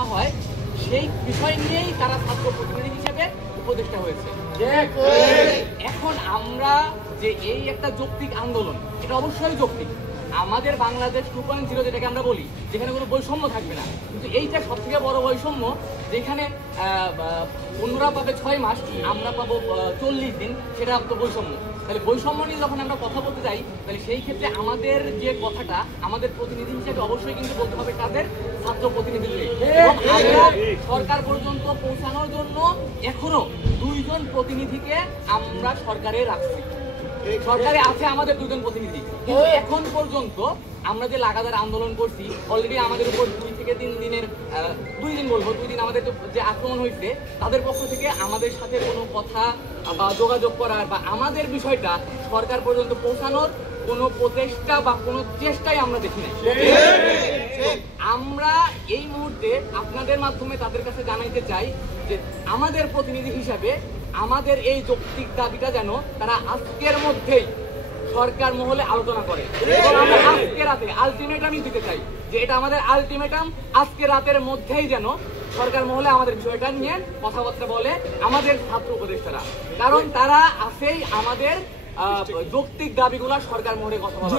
আলোচনা হয় সেই বিষয় নিয়েই তারা ছাত্র প্রতিনিধি হিসেবে উপদেষ্টা হয়েছে। এখন আমরা যে এই একটা যৌক্তিক আন্দোলন, এটা অবশ্যই যৌক্তিক। আমাদের বাংলাদেশ 2.0 যেটাকে আমরা বলি, যেখানে কোনো বৈষম্য থাকবে না, কিন্তু এইটা সব থেকে বড় বৈষম্য, যেখানে অন্যরা পাবে 6 মাস, আমরা পাবো 40 দিন, সেটা তো বৈষম্য। তাহলে বৈষম্য নিয়ে যখন আমরা কথা বলতে যাই, তাহলে সেই ক্ষেত্রে আমাদের যে কথাটা, আমাদের প্রতিনিধি হিসেবে অবশ্যই কিন্তু বলতে হবে কাদের, ছাত্র প্রতিনিধিকে। এবং আমরা সরকার পর্যন্ত পৌঁছানোর জন্য এখনো 2 জন প্রতিনিধিকে আমরা সরকারে রাখছি। সরকারে আছে আমাদের 2 জন প্রতিনিধি, কিন্তু এখন পর্যন্ত আমরা যে লাগাতার আন্দোলন করছি, অলরেডি আমাদের উপর 2 থেকে 3 দিনের 2 দিন বলবো, 2 দিন আমাদের যে আক্রমণ হয়েছে, তাদের পক্ষ থেকে আমাদের সাথে কোনো কথা বা যোগাযোগ করার বা আমাদের বিষয়টা সরকার পর্যন্ত পৌঁছানোর কোনো প্রচেষ্টা বা কোনো চেষ্টাই আমরা দেখি নাই। আমরা এই মুহূর্তে আপনাদের মাধ্যমে তাদের কাছে জানাইতে চাই যে আমাদের প্রতিনিধি হিসাবে আমাদের এই যৌক্তিক দাবিটা যেন তারা আজকের মধ্যেই সরকার মহলে আলোচনা করে, এবং আমরা আজকে রাতে আলটিমেটামই দিতে চাই যে এটা আমাদের আলটিমেটাম, আজকে রাতের মধ্যেই যেন সরকার মহলে আমাদের বিষয়টা নিয়ে কথাবার্তা বলে আমাদের ছাত্র উপদেষ্টারা, কারণ তারা আছেই আমাদের যৌক্তিক দাবিগুলা সরকার মহলে কথা বলে।